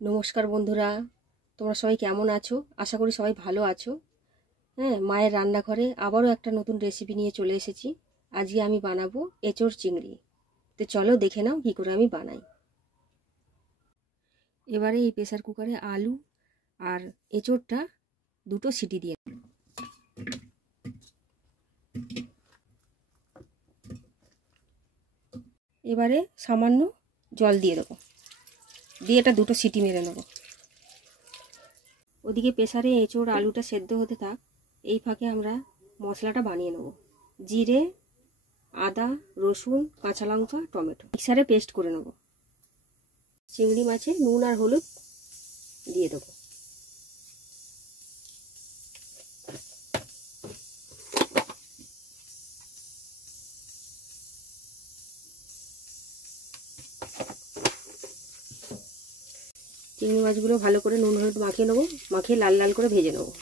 নমস্কার বন্ধুরা, তোমরা সবাই কেমন আছো? আশা করি সবাই ভালো আছো। হ্যাঁ, মায়ের রান্নাঘরে আবারও একটা নতুন রেসিপি নিয়ে চলে এসেছি। আজকে আমি বানাবো এঁচোড় চিংড়ি। তো চলো দেখে নাও কী করে আমি বানাই। এবারে এই প্রেসার কুকারে আলু আর এঁচোড়টা দুটো সিটি দিয়ে এবারে সামান্য জল দিয়ে দেবো, দিয়ে এটা দুটো সিটি মেরে নেবো। ওদিকে প্রেসারে এঁচোড় আলুটা সেদ্ধ হতে থাক, এই ফাঁকে আমরা মশলাটা বানিয়ে নেব। জিরে, আদা, রসুন, কাঁচা লঙ্কা, টমেটো মিক্সারে পেস্ট করে নেব। চিংড়ি মাছে নুন আর হলুদ দিয়ে দেবো। চিংড়ি মাছগুলো ভালো করে নুন হলুদ মাখিয়ে নেবো, মাখিয়ে লাল লাল করে ভেজে নেবো।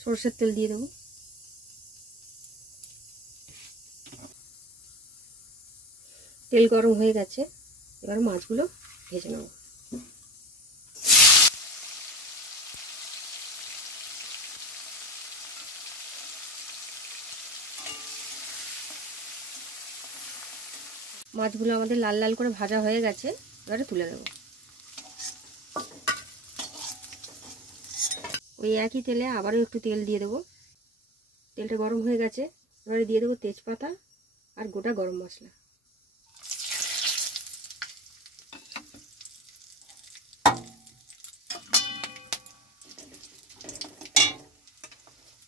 সরষের তেল দিয়ে দেবো। তেল গরম হয়ে গেছে, এবার মাছগুলো ভেজে নেব। মাছগুলো আমাদের লাল লাল করে ভাজা হয়ে গেছে, এবারে তুলে নেব। ওই একই তেলে আবারও একটু তেল দিয়ে দেবো। তেলটা গরম হয়ে গেছে, এবারে দিয়ে দেবো তেজপাতা আর গোটা গরম মশলা।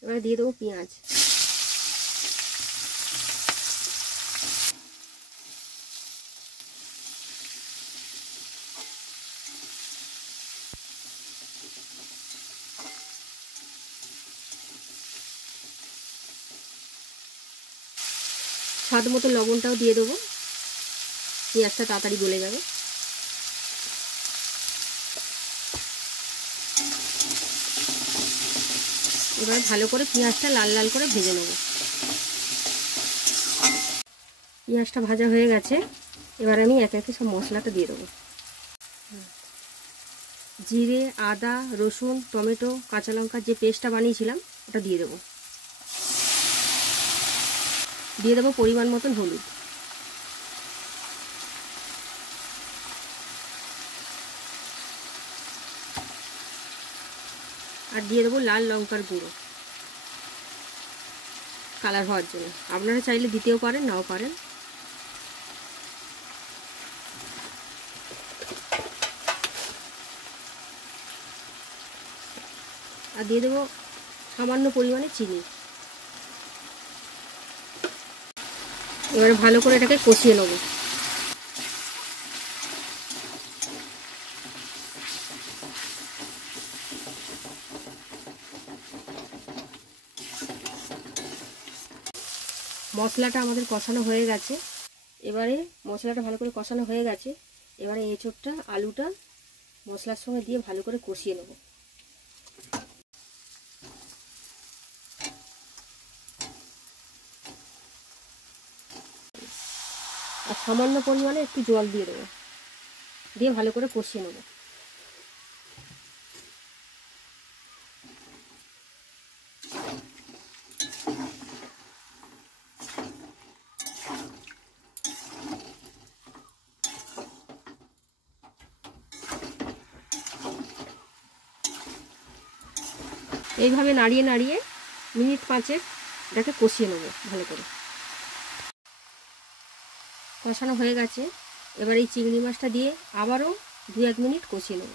এবারে দিয়ে দেবো পেঁয়াজ। স্বাদ মতো লবণটাও দিয়ে দেবো, পেঁয়াজটা তাড়াতাড়ি গলে যাবে। এবার ভালো করে পেঁয়াজটা লাল লাল করে ভেজে নেব। পেঁয়াজটা ভাজা হয়ে গেছে, এবার আমি একে একে সব মশলাটা দিয়ে দেবো। জিরে, আদা, রসুন, টমেটো, কাঁচা লঙ্কার যে পেস্টটা বানিয়েছিলাম ওটা দিয়ে দেবো। দিয়ে দেবো পরিমাণ মতন হলুদ। আর দিয়ে দেবো লাল লঙ্কার গুঁড়ো, কালার হওয়ার জন্য। আপনারা চাইলে দিতেও পারেন, নাও পারেন। আর দিয়ে দেবো সামান্য পরিমাণে চিনি। এবারে ভালো করে এটাকে কষিয়ে নেব। মশলাটা আমাদের কষানো হয়ে গেছে। এবারে মশলাটা ভালো করে কষানো হয়ে গেছে, এবারে এঁচোড়টা আলুটা মশলার সঙ্গে দিয়ে ভালো করে কষিয়ে নেব। আর সামান্য পরিমাণে একটু জল দিয়ে দেবো, দিয়ে ভালো করে কষিয়ে নেব। এইভাবে নাড়িয়ে নাড়িয়ে মিনিট 5 এটাকে কষিয়ে নেব ভালো করে। কষানো হয়ে গেছে, এবার এই চিংড়ি মাছটা দিয়ে আবারও 2-1 মিনিট কষিয়ে নেব।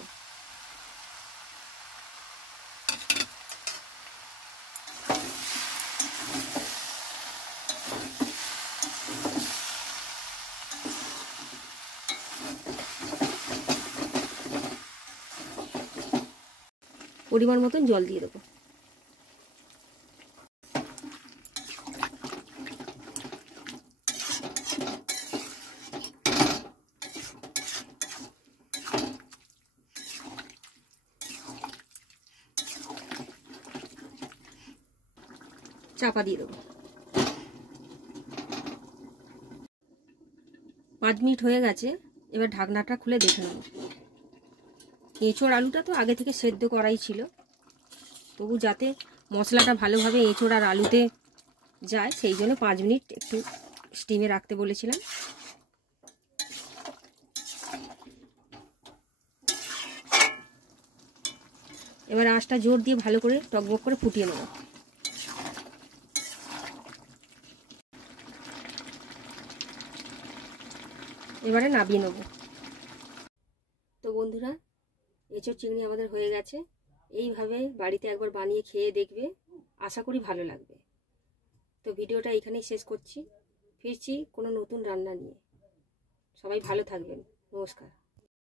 পরিমাণ মতন জল দিয়ে দেবো। চাপা দিয়ে দেবো। 5 মিনিট হয়ে গেছে। এবার ঢাকনাটা খুলে দেখে নেব। এঁচোড় আলুটা তো আগে থেকে সেদ্ধ করাই ছিল, তবু যাতে মশলাটা ভালোভাবে এঁচোড় আর আলুতে যায় সেই জন্য 5 মিনিট একটু স্টিমে রাখতে বলেছিলাম। এবার আঁচটা জোর দিয়ে ভালো করে টকবক করে ফুটিয়ে নেব। এবারে নামিয়ে নেব। তো বন্ধুরা, এঁচোড় চিংড়ি আমাদের হয়ে গেছে। এইভাবে বাড়িতে একবার বানিয়ে খেয়ে দেখবে, আশা করি ভালো লাগবে। তো ভিডিওটা এখানেই শেষ করছি, ফিরছি কোনো নতুন রান্না নিয়ে। সবাই ভালো থাকবেন, নমস্কার।